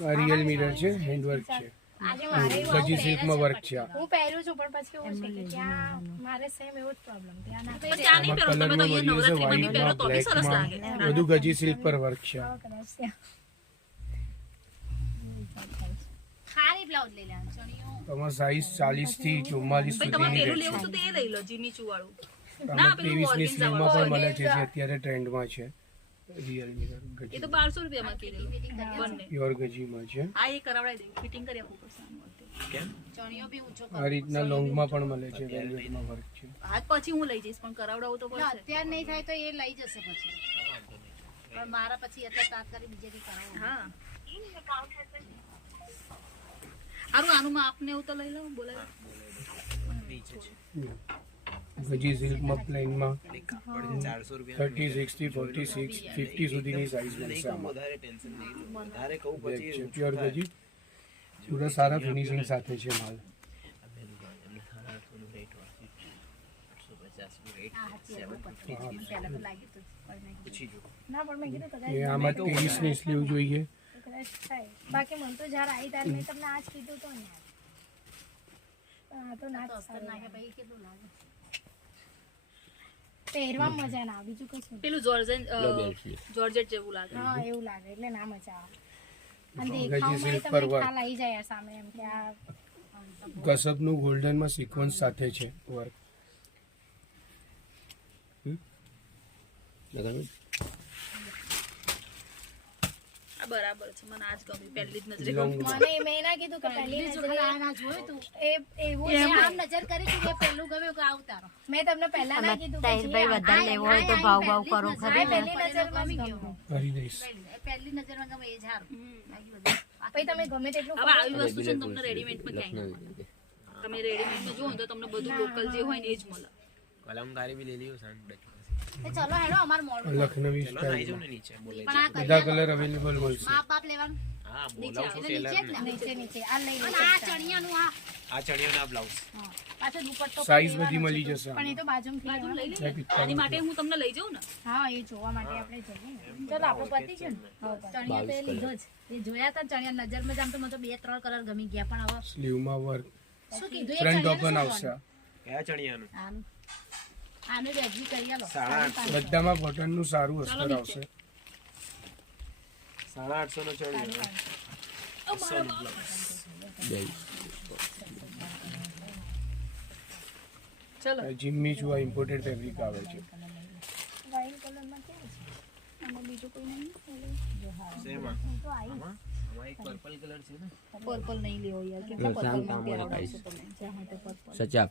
આ real mirror છે handwork છે. આજે મારે એવું ગજી સિલ્કમાં વર્ક છે. હું પહેરું છું પણ પછી એવું છે કે ત્યાં મારે સેમ એવો જ પ્રોબ્લેમ ત્યાં ના પણ ત્યાં નહીં પહેરો તમે તો કલરમાં અહીંયા મળ્યું છે નવરાત્રીમાં બી પહેરો તો બી સરસ લાગે. બધું ગજી સિલ્ક પર વર્ક છે. ખારી બ્લાઉઝ લઈ લેવાનું ચણિયો. તમારો સાઈઝ ચાલીસથી ચુમ્માલીસ ભાઈ તમારે સુધીની પેલું રહે લેવું તો તે લઈ લો જીમી ચૂ વાળું છે ના, આમાં પેલું ત્રેવીસની organza સ્લીવમાં પણ મળે છે જે અત્યારે ટ્રેન્ડમાં છે. રિયલ એ તો બારસો રૂપિયામાં કીધેલું. પ્યોર ગજીમાં છે. આ એ કરાવડાવી દે. ફિટિંગ કરી આપવું પડશે આનું ચણિયો બી ઊંચો આ રીતના લોંગમાં પણ મળે છે વેલ્વેટમાં વર્ક છે. હાથ પછી હું લઈ જઈશ પણ કરાવડાવું તો પડશે. અત્યારે નહીં થાય તો એ લઈ જશે પછી. પણ મારા પછી અત્યારે તાત્કાલિક બીજે કઈ કરાવવું હા. સારું આનું માં આપને એવું તો લઈ લઉં બોલાય. ગજી સિલ્કમાં પ્લેનમાં ચારસો રૂપિયા થર્ટી સિક્સથી ફોર્ટી સિક્સ ફિફ્ટી સુધીની સાઈઝ મળશે આમાં વધારે ટેન્શન નહીં વધારે કહું બ્લેક પછી છે પ્યોર ગજી પૂરા સારા ફિનિશિંગ સાથે છે માલ હા સાચી વાત, બહુ પતલી છે. મને પહેલા તો લાગ્યું હતું, પણ મેં કીધું, ના પણ મેં કીધું કદાચ એ આમાં ત્રેવીસની સ્લીવ જોઈએ કદાચ થાય બાકી મને તો જ્યારે આવી ત્યારે મેં તમને આજ કીધું તો ને યાર પણ આ તો ના જ તો અસ્તર સારું નાખ્યા પછી કેટલું લાગે પહેરવામાં મજા ના આવે. બીજું કશું પેલું જોર્જન જોર્જેટ જેવું લાગે. હા એવું લાગે. એટલે ના મજા આવે. અને દેખાવમાં તમને ખ્યાલ આવી જાય સામે એમ કે આ ગસબનું ગોલ્ડનમાં સિક્વન્સ સાથે છે વર્ક આ બરાબર છે મને આજ ગમ્યું. પહેલી જ નજરે મને મેં ના કીધું કે પહેલી નજરે આ ના જોયું તું. એ એવું છે આમ નજર કરી કે પહેલું ગમ્યું કે આવું તારો. મેં તમને પહેલા ના કીધું કે ભાઈ વધારે લેવો હોય તો ભાવ ભાવ કરો ખરી પહેલી નજરમાં જ ગમ્યું. કરી દઈશ. પહેલી નજરમાં ગમે એ જ હારું. પછી તમે ગમે તેટલું હવે આવી વસ્તુ છે તમને રેડીમેડમાં ક્યાંય તમે રેડીમેડમાં જોવો તો તમને બધું લોકલ જે હોય ને એ જ મળે. કલમકારી બી લઈ લીધું સાંજ ચલો હેડો અમાર મોડું લખનવી નીચે બોલે પણ બધા કલર અવેલેબલ હોય છે. બાપ લેવાનું? હા બોલાવું છું ટેલર નીચે નીચે આ લઈ લે આ ચણિયાનું આ આ ચણિયોના બ્લાઉઝ હા. પાછો દુપટ્ટો સાઈઝ બધી મળી જશે પણ એ તો બાજુમાં બાજુ લઈ. લે આની માટે હું તમને લઈ જાઉં ને? હા એ જોવા માટે આપણે જઈએ ચલો આપણે પતિ છે ને. ચણિયા તો એ લીધો જ. એ જોયા હતા ચણિયા નજરમાં જ આમ તો મને તો બે ત્રણ કલર ગમી ગયા પણ હવે સ્લીવમાં વર્ક શું કીધું? એ ફ્રન્ટ ઓપન આવશે. કયા ચણિયાનું? આનું આનું જ કરી આલો. સાડા આઠસો. બધામાં કોટનનું સારું અસ્તર આવશે. સાડા આઠસો નો ચણિયો ચલો. જીમ્મી છું આ ઇમ્પોર્ટેડ ફેબ્રિક આવે છે. વાઇન કલરમાં કેવું છે? બીજું કોઈ નહીં? શેમાં તો આવી આમાં? એક પર્પલ કલર છે ને? પર્પલ નહીં લેવો યાર. કેટલા પર્પલમાં પહેરાવડાવશો તમે? જ્યાં હોય તો પર્પલ સચાપ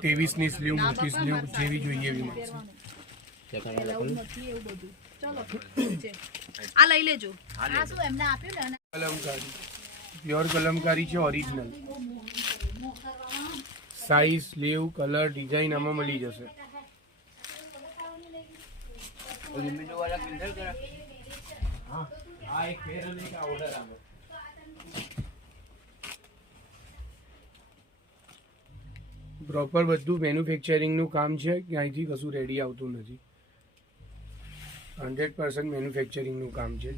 ત્રેવીસની સ્લીવ મોટી સ્લીવ જેવી જોઈએ એવી મળશે નથી એવું બધું. ચલો આ લઈ લેજો. આ શું એમને આપ્યું ને? કલમકારી. પ્યોર કલમકારી છે original. Size sleeve colour design આમાં મળી જશે. આ એક પેર એક ઓર્ડર આવે પ્રોપર બધું મેન્યુફેક્ચરિંગનું કામ છે, ક્યાંયથી કશું રેડી આવતું નથી. હંડ્રેડ પર્સન્ટ મેન્યુફેક્ચરિંગનું કામ છે.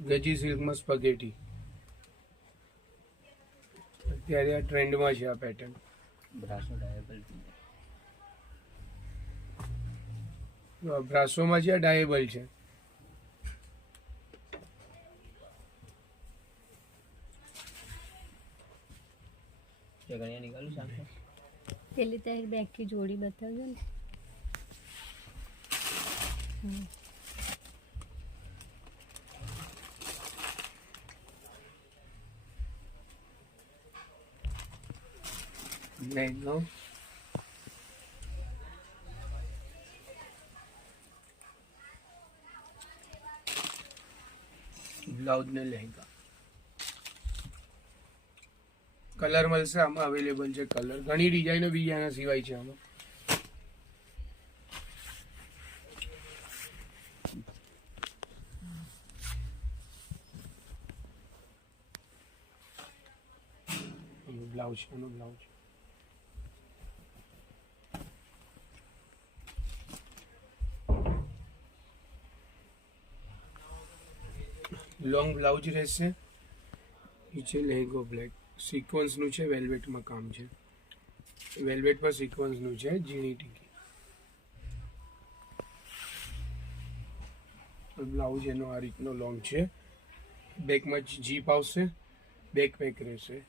ગજી સિલ્કમાં સ્પગેટી અત્યારે આ ટ્રેન્ડમાં છે આ પેટર્ન બ્રાસો ડાયેબલ બ્રાસોમાં છે ડાયેબલ છે. પેલી તારી બેગ કી જોડી બતાવજો ને. લહેંગો બ્લાઉઝ ને લહેંગા. કલર મળશે આમાં અવેલેબલ છે કલર. ઘણી ડિઝાઇનો બી આના સિવાય છે આમાં. બ્લાઉઝ એનું બ્લાઉઝ લોંગ બ્લાઉઝ રહેશે. નીચે લેગો બ્લેક સિક્વન્સનું છે વેલ્વેટમાં કામ છે. વેલ્વેટમાં સિક્વન્સનું છે, ઝીણી ટીકી. બ્લાઉઝ એનો આ રીતનો લોંગ છે. બેકમાં જીપ આવશે. બેક પેક રહેશે.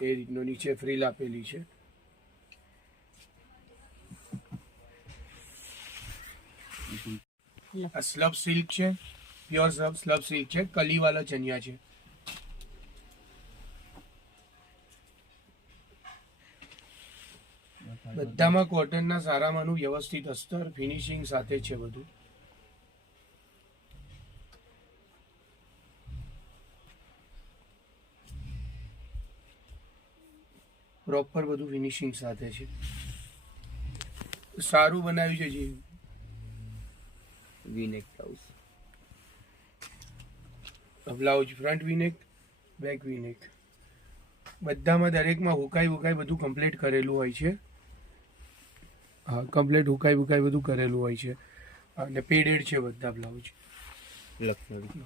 એ રીતનો નીચે ફ્રીલ આપેલી છે. આ સ્લબ સિલ્ક છે. પ્યોર સ્લબ સ્લબ સિલ્ક છે, કલીવાલા ચનિયા છે. બધામાં કોટનના સારામાંનું વ્યવસ્થિત અસ્તર ફિનિશિંગ સાથે છે બધું. પ્રોપર બધું ફિનિશિંગ સાથે છે. સારું બનાવ્યું છે જી. V neck blouse blouse front V neck back V neck બધામાં દરેકમાં હુકાઈ હુકાઈ બધું કમ્પ્લીટ કરેલું હોય છે. હા કમ્પ્લીટ હુકાઈ હુકાઈ બધું કરેલું હોય છે. અને પેડેડ છે બધા બ્લાઉઝ લખનવી.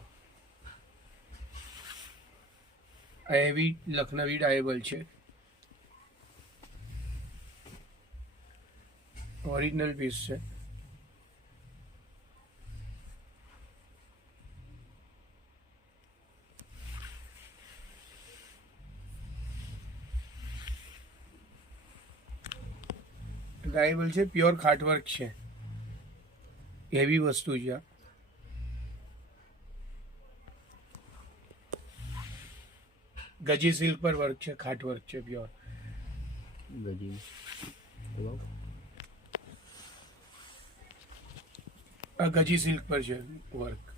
આ હેવી લખનવી ડાયેબલ છે. ઓરિજિનલ પીસ છે. ડાયેબલ છે પ્યોર ખાટવર્ક છે. હેવી વસ્તુ છે. ગજી સિલ્ક પર વર્ક છે ખાટ વર્ક છે પ્યોર ગજી. આ ગજી સિલ્ક પર છે વર્ક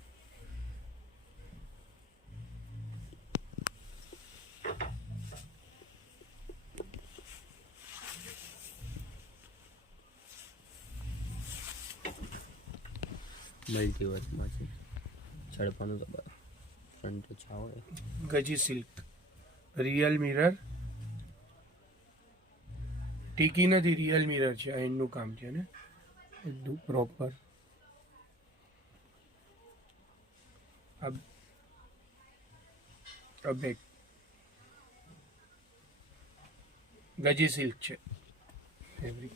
મલ્ટીવર્સમાં છે. છડપાનું તો ફ્રન્ટ ઓછા હોય ગજી સિલ્ક રિયલ મિરર ટીકી નથી રિયલ મિરર છે. એનું કામ છે, ને? બધું પ્રોપર બેગ ગજી સિલ્ક છે. ફેબ્રિક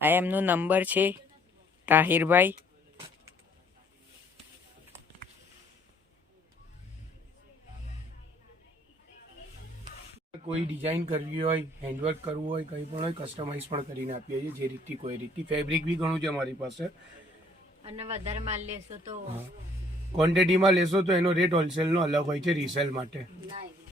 આ એમનો નંબર છે તાહિરભાઈ. કોઈ ડિઝાઇન કરવી હોય હેન્ડવર્ક કરવું હોય કંઈ પણ હોય કસ્ટમાઇઝ પણ કરીને આપીએ છીએ જે રીતથી કોઈ રીતથી. ફેબ્રિક બી ઘણું છે અમારી પાસે. અને વધારે માલ લેશો તો ક્વોન્ટિટીમાં લેશો તો એનો રેટ હોલસેલનો અલગ હોય છે રીસેલ માટે. ના